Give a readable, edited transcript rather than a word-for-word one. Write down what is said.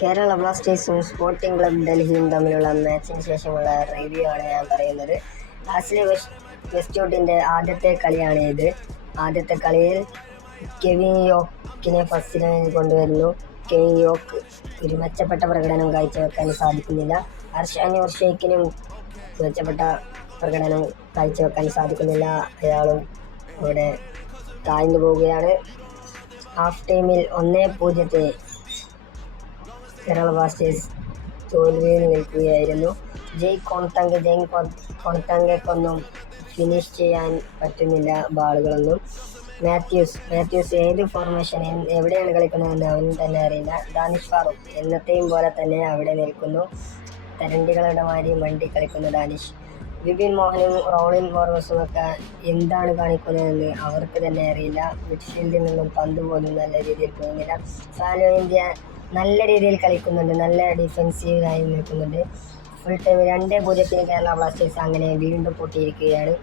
Kerala ബ്ലാസ്റ്റേഴ്സും sporting club ഡൽഹിയും തമ്മിലുള്ള മാച്ചിന് ശേഷമുള്ള review ആണ് ഞാൻ പറയുന്നത്. ആഷ്ലി വെസ്റ്റ്വുഡിൻ്റെ ആദ്യത്തെ കളിയാണ് ഇത്. ആദ്യത്തെ കളിയിൽ കെവിൻ യോക്കിനെ ഫസ്റ്റ് ഇലവനിൽ കൊണ്ടുവരുന്നു. കെവിൻ യോക്ക് ഒരു മെച്ചപ്പെട്ട പ്രകടനം കാഴ്ചവെക്കാൻ സാധിക്കുന്നില്ല. അർഷാനൂർ ഷെയ്ഖിനും മെച്ചപ്പെട്ട പ്രകടനം കാഴ്ചവെക്കാൻ സാധിക്കുന്നില്ല. അയാളും അവിടെ താഴ്ന്നു പോവുകയാണ്. ഹാഫ് ടൈമിൽ 1-0 കേരള ബ്ലാസ്റ്റേഴ്സ് തോൽവിയിൽ നിൽക്കുകയായിരുന്നു. ജയ് കോൺതാങ്കയ്ക്കൊന്നും ഫിനിഷ് ചെയ്യാൻ പറ്റുന്നില്ല ബാളുകളൊന്നും. മാത്യൂസ് ഏത് ഫോർമേഷൻ എവിടെയാണ് കളിക്കുന്നതെന്ന് അവന് തന്നെ അറിയില്ല. ഡാനിഷ് ഫാറൂഖ് എന്നത്തെയും പോലെ തന്നെ അവിടെ നിൽക്കുന്നു. തരണ്ടികളുടെ മാതിരി മണ്ടി കളിക്കുന്നു ഡാനിഷ്. വിപിൻ മോഹനും റോളിൻ ഫോർമസുമൊക്കെ എന്താണ് കാണിക്കുന്നതെന്ന് അവർക്ക് തന്നെ അറിയില്ല. മിഡ്ഫീൽഡിൽ നിന്നും പന്ത് പോലും നല്ല രീതിയിൽ പോകുന്നില്ല. സാലോ ഇന്ത്യ നല്ല രീതിയിൽ കളിക്കുന്നുണ്ട്, നല്ല ഡിഫെൻസീവിലായി നിൽക്കുന്നുണ്ട്. ഫുൾ ടൈം 2-0 കേരള ബ്ലാസ്റ്റേഴ്സ് അങ്ങനെ വീണ്ടും പൊട്ടിയിരിക്കുകയാണ്.